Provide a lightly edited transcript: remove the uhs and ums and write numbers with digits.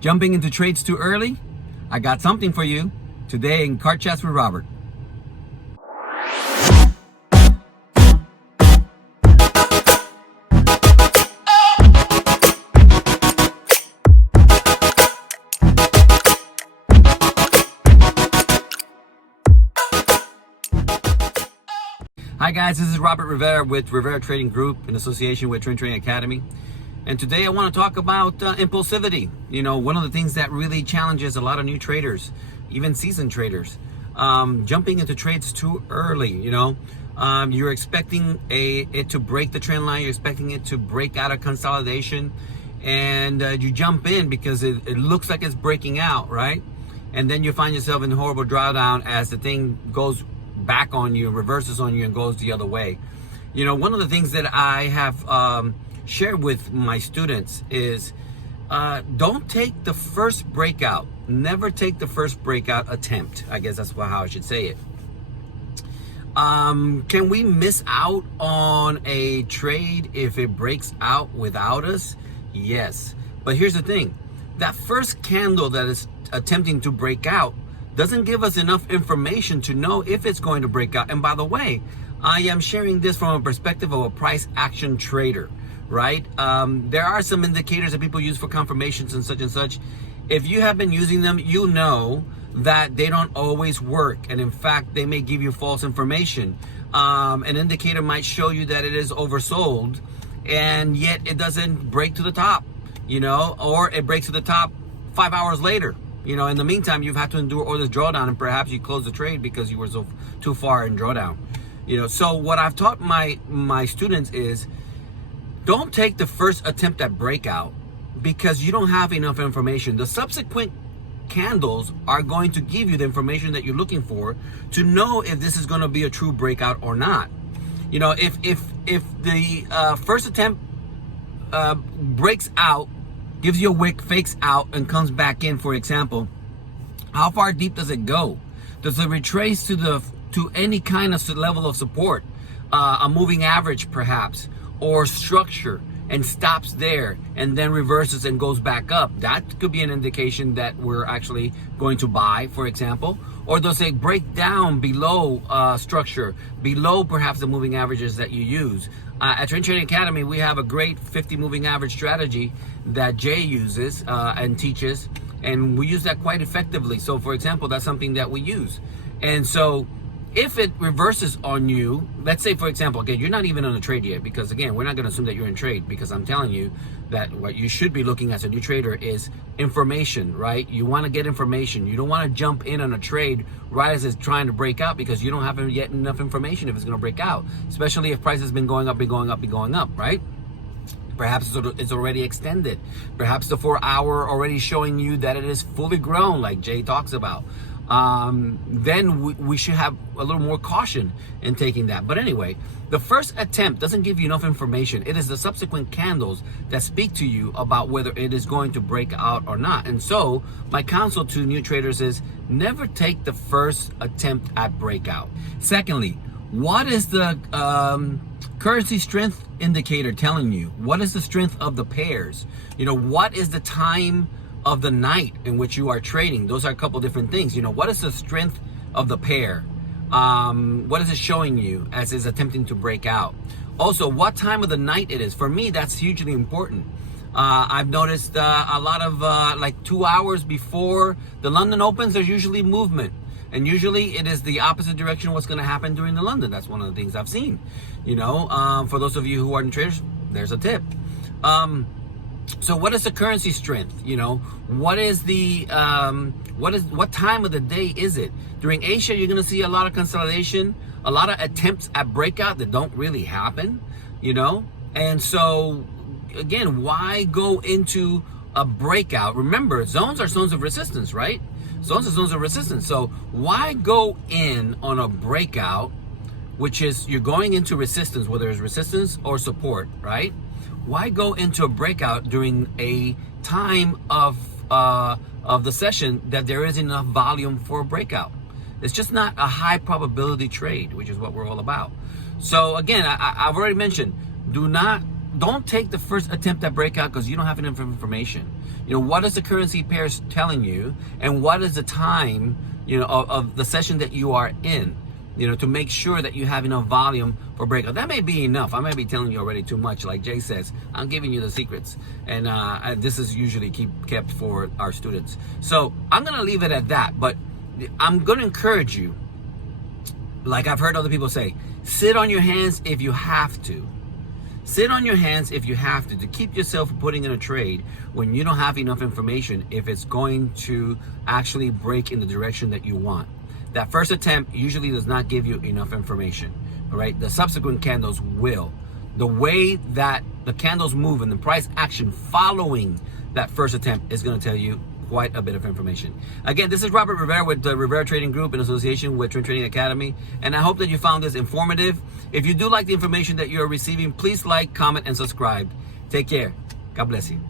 Jumping into trades too early? I got something for you today in Card Chats with Robert. Hi guys, this is Robert Rivera with Rivera Trading Group in association with Trading Academy. And today I want to talk about impulsivity. You know, one of the things that really challenges a lot of new traders, even seasoned traders, jumping into trades too early. You know, you're expecting it to break the trend line, you're expecting it to break out of consolidation, and you jump in because it looks like it's breaking out, right? And then you find yourself in horrible drawdown as the thing goes back on you, reverses on you, and goes the other way. You know, one of the things that I have shared with my students is don't take the first breakout. Never take the first breakout attempt. I guess that's how I should say it. Can we miss out on a trade if it breaks out without us? Yes. But here's the thing. That first candle that is attempting to break out doesn't give us enough information to know if it's going to break out. And by the way, I am sharing this from a perspective of a price action trader, right? There are some indicators that people use for confirmations and such. If you have been using them, you know that they don't always work. And in fact, they may give you false information. An indicator might show you that it is oversold, and yet it doesn't break to the top, you know, or it breaks to the top 5 hours later. You know, in the meantime, you've had to endure all this drawdown, and perhaps you closed the trade because you were so too far in drawdown. You know, so what I've taught my students is don't take the first attempt at breakout because you don't have enough information. The subsequent candles are going to give you the information that you're looking for to know if this is going to be a true breakout or not. You know, if the first attempt breaks out, gives you a wick, fakes out, and comes back in, for example, how far deep does it go? Does it retrace to any kind of level of support, a moving average perhaps, or structure, and stops there and then reverses and goes back up? That could be an indication that we're actually going to buy, for example. Or does it break down below structure, below perhaps the moving averages that you use? At Trading Academy, we have a great 50 moving average strategy that Jay uses and teaches, and we use that quite effectively. So for example, that's something that we use. And so if it reverses on you, let's say for example, again, you're not even on a trade yet, because again, we're not going to assume that you're in trade, because I'm telling you that what you should be looking as a new trader is information, right? You want to get information. You don't want to jump in on a trade right as it's trying to break out, because you don't have yet enough information if it's going to break out, especially if price has been going up, right? Perhaps it's already extended. Perhaps the 4 hour already showing you that it is fully grown, like Jay talks about. Then we should have a little more caution in taking that. But anyway, the first attempt doesn't give you enough information. It is the subsequent candles that speak to you about whether it is going to break out or not. And so my counsel to new traders is never take the first attempt at breakout. Secondly, what is the currency strength indicator telling you? What is the strength of the pairs? You know, what is the time of the night in which you are trading? Those are a couple different things. You know, what is the strength of the pair? What is it showing you as it's attempting to break out? Also, what time of the night it is. For me, that's hugely important. I've noticed a lot of like 2 hours before the London opens, there's usually movement. And usually it is the opposite direction of what's going to happen during the London. That's one of the things I've seen. You know, for those of you who aren't traders, there's a tip. So what is the currency strength? You know, what is the what time of the day is it? During Asia, you're going to see a lot of consolidation, a lot of attempts at breakout that don't really happen, you know? And so again, why go into a breakout? Remember, zones are zones of resistance, right? Zones are zones of resistance. So why go in on a breakout, which is you're going into resistance, whether it's resistance or support, right? Why go into a breakout during a time of the session that there is enough volume for a breakout? It's just not a high probability trade, which is what we're all about. So again, I've already mentioned, do not don't take the first attempt at breakout because you don't have enough information. What is the currency pairs telling you, and what is the time, of the session that you are in, to make sure that you have enough volume for breakout. That may be enough. I may be telling you already too much. Like Jay says, I'm giving you the secrets, and this is usually kept for our students. So I'm gonna leave it at that. But I'm gonna encourage you, like I've heard other people say, sit on your hands if you have to. Sit on your hands if you have to keep yourself from putting in a trade when you don't have enough information if it's going to actually break in the direction that you want. That first attempt usually does not give you enough information, all right? The subsequent candles will. The way that the candles move and the price action following that first attempt is going to tell you quite a bit of information. Again, this is Robert Rivera with the Rivera Trading Group in association with Trend Trading Academy, and I hope that you found this informative. If you do like the information that you're receiving, please like, comment, and subscribe. Take care. God bless you.